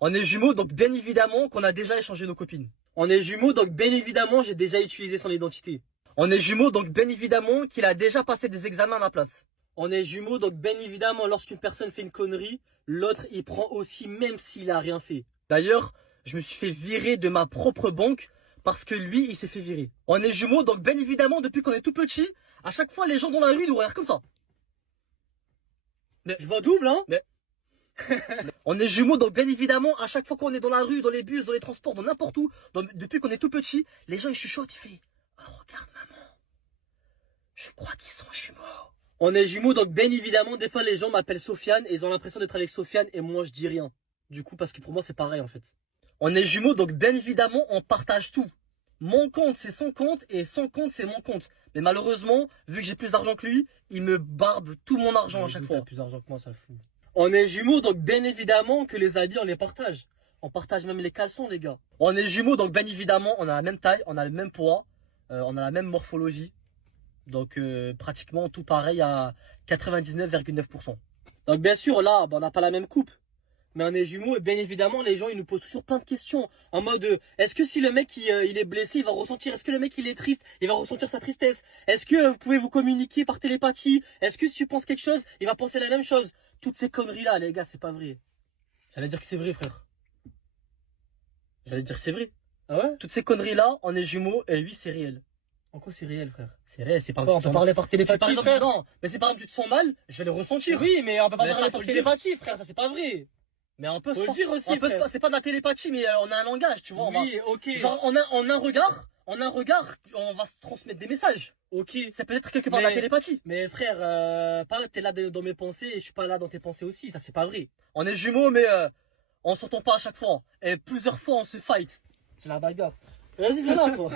On est jumeaux, donc bien évidemment qu'on a déjà échangé nos copines. On est jumeaux, donc bien évidemment j'ai déjà utilisé son identité. On est jumeaux, donc bien évidemment qu'il a déjà passé des examens à ma place. On est jumeaux, donc bien évidemment lorsqu'une personne fait une connerie, l'autre il prend aussi même s'il a rien fait. D'ailleurs, je me suis fait virer de ma propre banque parce que lui il s'est fait virer. On est jumeaux, donc bien évidemment depuis qu'on est tout petit, à chaque fois les gens dans la rue nous regardent comme ça. Mais je vois double hein. Mais on est jumeaux, donc bien évidemment, à chaque fois qu'on est dans la rue, dans les bus, dans les transports, dans n'importe où, depuis qu'on est tout petit, les gens ils chuchotent, ils font oh, regarde maman, je crois qu'ils sont jumeaux. On est jumeaux, donc bien évidemment, des fois les gens m'appellent Sofiane et ils ont l'impression d'être avec Sofiane et moi je dis rien. Du coup, parce que pour moi c'est pareil en fait. On est jumeaux, donc bien évidemment, on partage tout. Mon compte c'est son compte et son compte c'est mon compte. Mais malheureusement, vu que j'ai plus d'argent que lui, il me barbe tout mon argent à chaque fois. Plus d'argent que moi, ça fout. On est jumeaux, donc bien évidemment que les habits, on les partage. On partage même les caleçons, les gars. On est jumeaux, donc bien évidemment, on a la même taille, on a le même poids, on a la même morphologie. Donc pratiquement tout pareil à 99,9%. Donc bien sûr, là, on n'a pas la même coupe. Mais on est jumeaux et bien évidemment, les gens, ils nous posent toujours plein de questions. En mode, est-ce que si le mec, il est blessé, il va ressentir, est-ce que le mec, il est triste, il va ressentir sa tristesse? Est-ce que vous pouvez vous communiquer par télépathie? Est-ce que si tu penses quelque chose, il va penser la même chose? Toutes ces conneries-là, les gars, c'est pas vrai. J'allais dire que c'est vrai, frère. J'allais dire que c'est vrai. Ah ouais? Toutes ces conneries-là, on est jumeaux et lui, c'est réel. En quoi c'est réel, frère? C'est réel, c'est pas on peut parler par télépathie, frère. Non, mais c'est par exemple, tu te sens mal, je vais le ressentir. Oui, mais on peut pas parler par télépathie, frère, ça c'est pas vrai. Mais on peut se dire aussi, c'est pas de la télépathie, mais on a un langage, tu vois. Oui, ok. Genre, on a un regard, on va se transmettre des messages. Ok. C'est peut-être quelque part de la télépathie. Mais frère, t'es là dans mes pensées et je suis pas là dans tes pensées aussi, ça c'est pas vrai. On est jumeaux, mais on s'entend pas à chaque fois. Et plusieurs fois on se fight. C'est la bagarre. Vas-y, viens là, toi.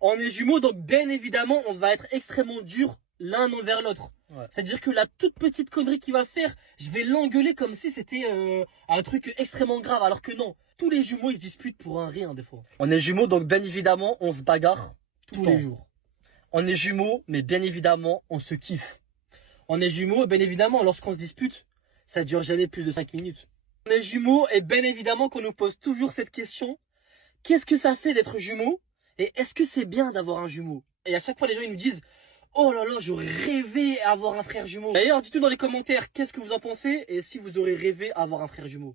On est jumeaux, donc bien évidemment, on va être extrêmement dur l'un envers l'autre. Ouais. C'est-à-dire que la toute petite connerie qu'il va faire, je vais l'engueuler comme si c'était un truc extrêmement grave. Alors que non, tous les jumeaux, ils se disputent pour un rien des fois. On est jumeaux, donc bien évidemment, on se bagarre tous les jours. On est jumeaux, mais bien évidemment, on se kiffe. On est jumeaux, bien évidemment, lorsqu'on se dispute, ça dure jamais plus de 5 minutes. On est jumeaux, et bien évidemment qu'on nous pose toujours cette question. Qu'est-ce que ça fait d'être jumeau? Et est-ce que c'est bien d'avoir un jumeau? Et à chaque fois, les gens ils nous disent oh là là, j'aurais rêvé avoir un frère jumeau. D'ailleurs, dites-nous dans les commentaires qu'est-ce que vous en pensez et si vous aurez rêvé avoir un frère jumeau.